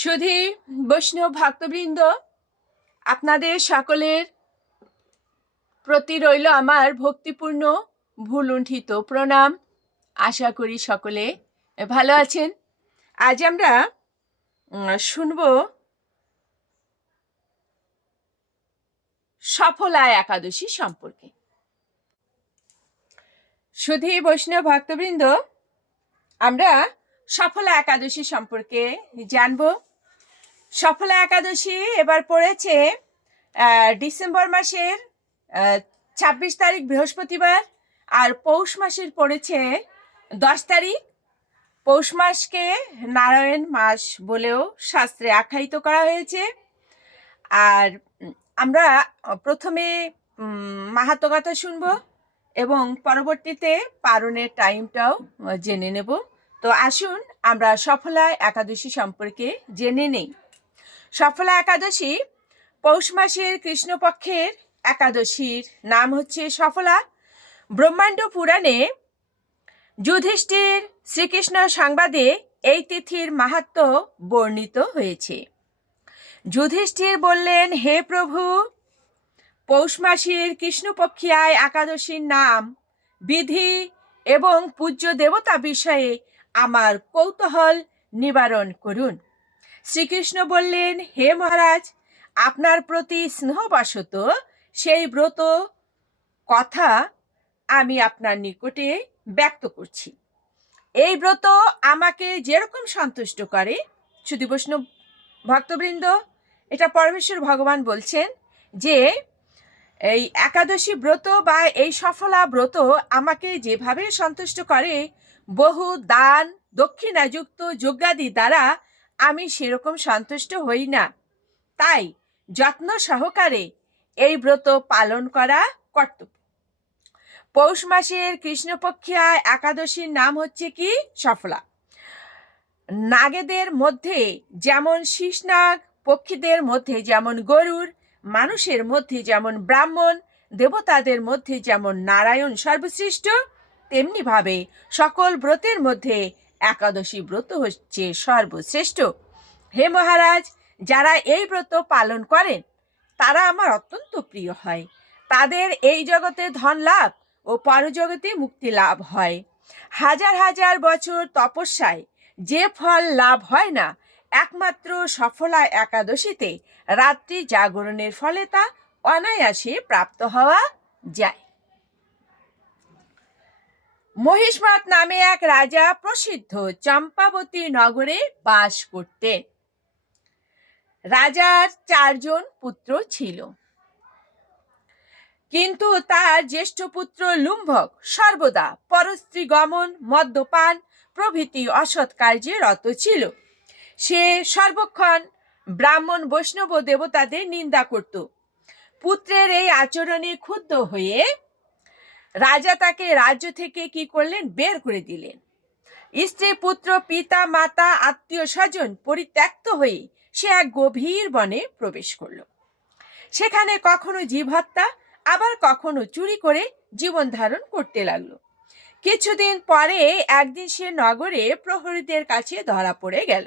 সুধী, বৈষ্ণব ভক্তবৃন্দ, আপনাদের সকলের প্রতি রইল আমার ভক্তিপূর্ণ, ভুলুণ্ঠিত প্রণাম। আশা করি সকলে ভালো আছেন। আজ আমরা শুনব সফলা একাদশী সম্পর্কে। সুধী, বৈষ্ণব ভক্তবৃন্দ, আমরা সফলা একাদশী সম্পর্কে জানব। সফলা একাদশী এবার পড়েছে ডিসেম্বর মাসের ছাব্বিশ তারিখ বৃহস্পতিবার, আর পৌষ মাসের পড়েছে দশ তারিখ। পৌষ মাসকে নারায়ণ মাস বলেও শাস্ত্রে আখ্যায়িত করা হয়েছে। আর আমরা প্রথমে মাহাত্ম কথা শুনব এবং পরবর্তীতে পারণের টাইমটাও জেনে নেব। তো আসুন, আমরা সফলা একাদশী সম্পর্কে জেনে নেই। সফলা একাদশী, পৌষ মাসের কৃষ্ণপক্ষের একাদশীর নাম হচ্ছে সফলা। ব্রহ্মাণ্ড পুরাণে যুধিষ্ঠির শ্রীকৃষ্ণ সংবাদে এই তিথির মাহাত্ম বর্ণিত হয়েছে। যুধিষ্ঠির বললেন, হে প্রভু, পৌষ মাসের কৃষ্ণপক্ষিয়ায় একাদশীর নাম, বিধি এবং পূজ্য দেবতা বিষয়ে আমার কৌতূহল নিবারণ করুন। শ্রীকৃষ্ণ বললেন, হে মহারাজ, আপনার প্রতি স্নেহবাসত সেই ব্রত কথা আমি আপনার নিকটে ব্যক্ত করছি। এই ব্রত আমাকে যেরকম সন্তুষ্ট করে, শুধু বৈষ্ণব ভক্তবৃন্দ, এটা পরমেশ্বর ভগবান বলছেন যে, এই একাদশী ব্রত বা এই সফলা ব্রত আমাকে যেভাবে সন্তুষ্ট করে, বহু দান, দক্ষিণাযুক্ত যজ্ঞাদি দ্বারা আমি সেরকম সন্তুষ্ট হই না। তাই যত্ন সহকারে এই ব্রত পালন করা কর্তব্য। পৌষ মাসের কৃষ্ণপক্ষিয়া একাদশীর নাম হচ্ছে কি? সফলা। নাগেদের মধ্যে যেমন শীষনাগ, পক্ষীদের মধ্যে যেমন গরুর, মানুষের মধ্যে যেমন ব্রাহ্মণ, দেবতাদের মধ্যে যেমন নারায়ণ সর্বশ্রেষ্ঠ, তেমনিভাবে সকল ব্রতের মধ্যে একাদশী ব্রত হচ্ছে সর্বশ্রেষ্ঠ। হে মহারাজ, যারা এই ব্রত পালন করেন, তারা আমার অত্যন্ত প্রিয় হয়। তাদের এই জগতে ধন লাভ ও পরজগতে মুক্তি লাভ হয়। হাজার হাজার বছর তপস্যায় যে ফল লাভ হয় না, একমাত্র সফলা একাদশীতে রাত্রি জাগরণের ফলে তা অনায়াসে প্রাপ্ত হওয়া যায়। মহিষ্মত নামে এক রাজা প্রসিদ্ধ চম্পাবতী নগরে বাস করতেন রাজার চারজন পুত্র ছিল। কিন্তু তার জ্যেষ্ঠ পুত্র লুম্ভক সর্বদা পরস্ত্রী গমন মদ্যপান প্রভৃতি অসৎ কার্যে রত ছিল। সে সর্বক্ষণ ব্রাহ্মণ, বৈষ্ণব দেবতাদের নিন্দা করত। পুত্রের এই আচরণে ক্ষুব্ধ হয়ে রাজা তাকে রাজ্য থেকে কি করলেন? বের করে দিলেন। স্ত্রী, পুত্র, পিতা, মাতা, আত্মীয় স্বজন পরিত্যক্ত হয়ে সে এক গভীর বনে প্রবেশ করল। সেখানে কখনো জীব হত্যা আবার কখনো চুরি করে জীবন ধারণ করতে লাগল। কিছুদিন পরে একদিন সে নগরে প্রহরীদের কাছে ধরা পড়ে গেল।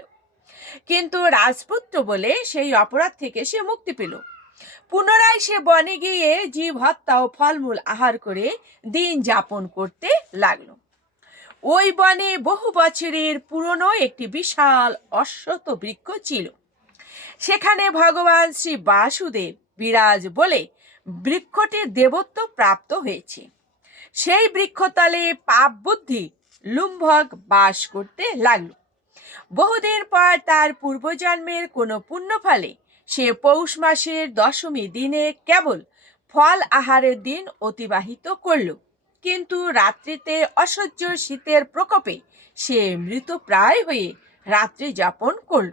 কিন্তু রাজপুত্র বলে সেই অপরাধ থেকে সে মুক্তি পেল। পুনরায় সে বনে গিয়ে জীব হত্যা ও ফলমূল আহার করে দিন যাপন করতে লাগল। ওই বনে বহু বছরের পুরনো একটি বিশাল অশ্বত বৃক্ষ ছিল। সেখানে ভগবান শ্রী বাসুদেব বিরাজ বলে বৃক্ষটির দেবত্ব প্রাপ্ত হয়েছে। সেই বৃক্ষতলে পাপ বুদ্ধি, লুম্ভক বাস করতে লাগল। বহুদিন পর তার পূর্বজন্মের কোনো পুণ্য ফলে সে পৌষ মাসের দশমী দিনে কেবল ফল আহারের দিন অতিবাহিত করল। কিন্তু রাত্রিতে অসহ্য শীতের প্রকোপে সে মৃতপ্রায় হয়ে রাত্রি যাপন করল।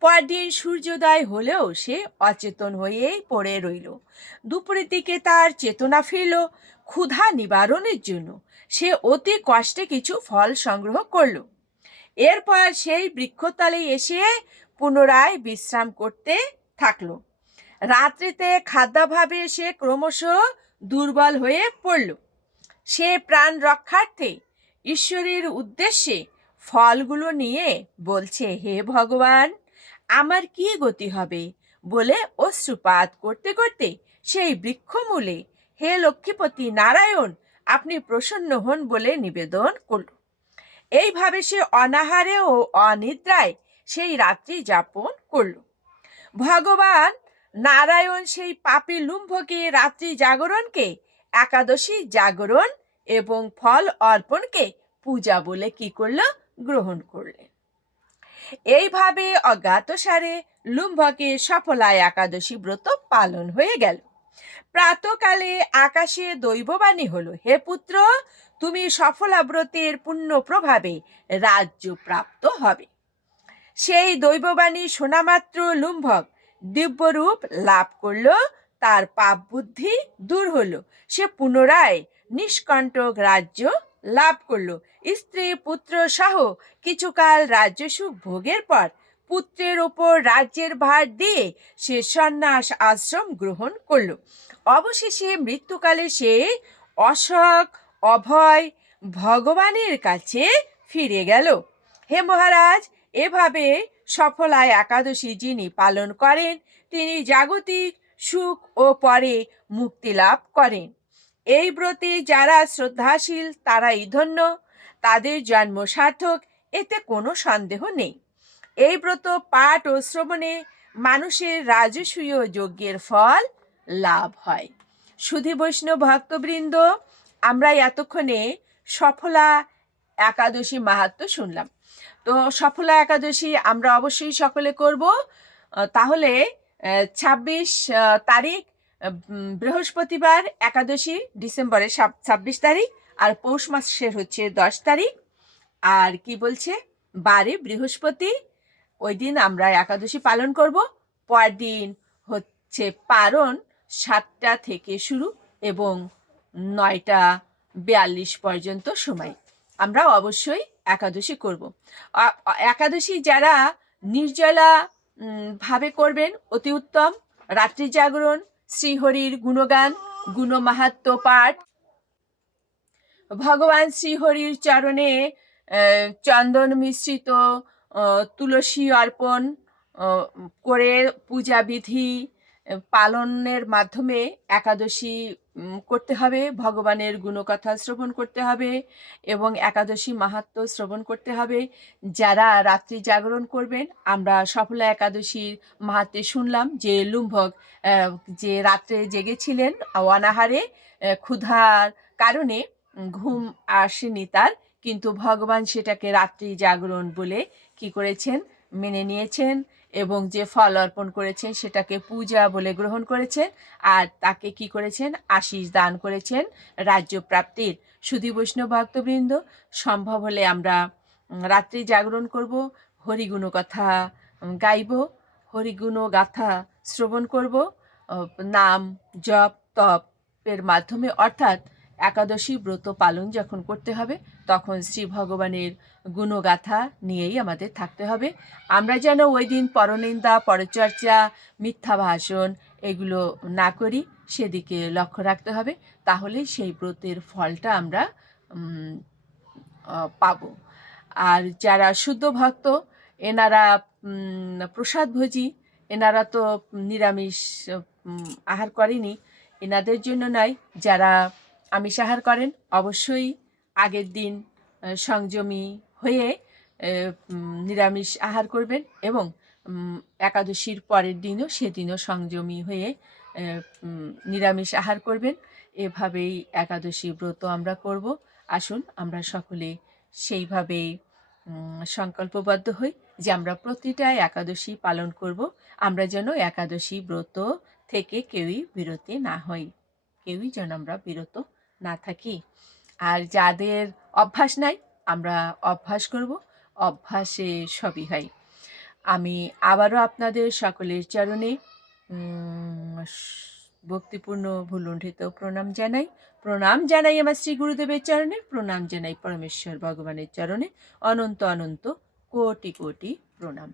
পরদিন সূর্যোদয় হলেও সে অচেতন হয়েই পড়ে রইল। দুপুরের দিকে তার চেতনা ফিরল ক্ষুধা নিবারণের জন্য। সে অতি কষ্টে কিছু ফল সংগ্রহ করল। এরপর সেই বৃক্ষতলে এসে পুনরায় বিশ্রাম করতে থাকল। রাত্রিতে খাদ্যাভাবে সে ক্রমশ দুর্বল হয়ে পড়ল। সে প্রাণ রক্ষার্থে ঈশ্বরের উদ্দেশ্যে ফলগুলো নিয়ে বলছে, হে ভগবান, আমার কি গতি হবে? বলে অশ্রুপাত করতে করতে সেই বৃক্ষমূলে, হে লক্ষ্মীপতি নারায়ণ, আপনি প্রসন্ন হন বলে নিবেদন করল। এইভাবে সে অনাহারে ও অনিদ্রায় সেই রাত্রি যাপন করল। ভগবান নারায়ণ সেই পাপী লুম্ভকে রাত্রি জাগরণকে, একাদশী জাগরণ এবং ফল অর্পণকে পূজা বলে কি করল? গ্রহণ করলেন। এইভাবে অজ্ঞাতসারে লুম্ভকে সফলায় একাদশী ব্রত পালন হয়ে গেল। প্রাতকালে আকাশে দৈববাণী হলো, হে পুত্র, তুমি সফলা ব্রতের পুণ্য প্রভাবে রাজ্য প্রাপ্ত হবে। সেই দৈববাণী শোনামাত্র লুম্ভক। দিব্যরূপ লাভ করল, তার পাপ বুদ্ধি দূর হলো। সে পুনরায় নিষ্কণ্টক রাজ্য লাভ করল। স্ত্রী, পুত্র সহ কিছুকাল রাজ্য সুখ ভোগের পর পুত্রের ওপর রাজ্যের ভার দিয়ে সে সন্ন্যাস আশ্রম গ্রহণ করল। অবশেষে মৃত্যুকালে সে অশোক, অভয় ভগবানের কাছে ফিরে গেল। হে মহারাজ এভাবে সফলায় একাদশী যিনি পালন করেন, তিনি জাগতিক সুখ ও পরে মুক্তি লাভ করেন। এই ব্রতে যারা শ্রদ্ধাশীল, তারাই ধন্য। তাদের জন্ম সার্থক, এতে কোনো সন্দেহ নেই। এই ব্রত পাঠ ও শ্রবণে মানুষের রাজসূয় যজ্ঞের ফল লাভ হয়। সুধী বৈষ্ণব ভক্তবৃন্দ, আমরা এতক্ষণে সফলা একাদশী মাহাত্ম শুনলাম। তো সফলা একাদশী আমরা অবশ্যই সকলে করব। তাহলে ছাব্বিশ তারিখ বৃহস্পতিবার একাদশী ডিসেম্বরের ছাব্বিশ তারিখ আর পৌষ মাসের হচ্ছে দশ তারিখ। আর কি বলছে? বারে বৃহস্পতি, ওই দিন আমরা একাদশী পালন করব। পরদিন হচ্ছে পারণ সাতটা থেকে শুরু এবং নয়টা বিয়াল্লিশ পর্যন্ত সময়। আমরা অবশ্যই একাদশী করব। একাদশী যারা নির্জলা ভাবে করবেন, অতি উত্তম, রাত্রি জাগরণ, শ্রীহরির গুণগান, গুণমাহাত্ম পাঠ, ভগবান শ্রীহরির চরণে চন্দন মিশ্রিত তুলসী অর্পণ করে পূজা বিধি পালনের মাধ্যমে একাদশী করতে হবে, ভগবানের গুণকথা শ্রবণ করতে হবে এবং একাদশী মাহাত্ম শ্রবণ করতে হবে। যারা রাত্রি জাগরণ করবেন, আমরা সফলা একাদশীর মাহাত্মে শুনলাম যে লুম্ভক যে রাত্রে জেগেছিলেন অনাহারে ক্ষুধার কারণে ঘুম আসেনি তার, কিন্তু ভগবান সেটাকে রাত্রি জাগরণ বলে কি করেছেন, মেনে নিয়েছেন। এবং যে ফল অর্পণ করেছেন সেটাকে পূজা বলে গ্রহণ করেছেন আর তাকে কি করেছেন? আশিস দান করেছেন রাজ্য প্রাপ্তির। সুধী বৈষ্ণব ভক্তবৃন্দ, সম্ভব হলে আমরা রাত্রি জাগরণ করব, হরিগুণ কথা গাইব, হরিগুণ গাথা শ্রবণ করব নাম জপ তপের মাধ্যমে। অর্থাৎ একাদশী ব্রত পালন যখন করতে হবে তখন শ্রী ভগবানের গুণগাথা নিয়েই আমাদের থাকতে হবে। আমরা যেন ওই দিন পরনিন্দা পরচর্চা মিথ্যা ভাষণ এগুলো না করি সেদিকে লক্ষ্য রাখতে হবে। তাহলেই সেই ব্রতের ফলটা আমরা পাব। আর যারা শুদ্ধ ভক্ত এনারা উম, প্রসাদভোজী এনারা তো নিরামিষ আহার করেনি এনাদের জন্য নয় যারা আমিষ আহার করেন অবশ্যই আগের দিন সংযমী হয়ে নিরামিষ আহার করবেন এবং একাদশীর পরের দিনও সেদিনও সংযমী হয়ে নিরামিষ আহার করবেন। এভাবেই একাদশী ব্রত আমরা করব। আসুন আমরা সকলে সেইভাবেই সংকল্পবদ্ধ হই যে আমরা প্রতিটা একাদশী পালন করব। আমরা যেন একাদশী ব্রত থেকে কেউই বিরতি না হই, কেউই যেন আমরা বিরত না থাকি। আর যাদের অভ্যাস নাই, আমরা অভ্যাস করব। অভ্যাসে সবই হয়। আমি আবারও আপনাদের সকলের চরণে ভক্তিপূর্ণ ভুলুণ্ঠিত প্রণাম জানাই। প্রণাম জানাই আমার শ্রী গুরুদেবের চরণে, প্রণাম জানাই পরমেশ্বর ভগবানের চরণে। অনন্ত অনন্ত কোটি কোটি প্রণাম।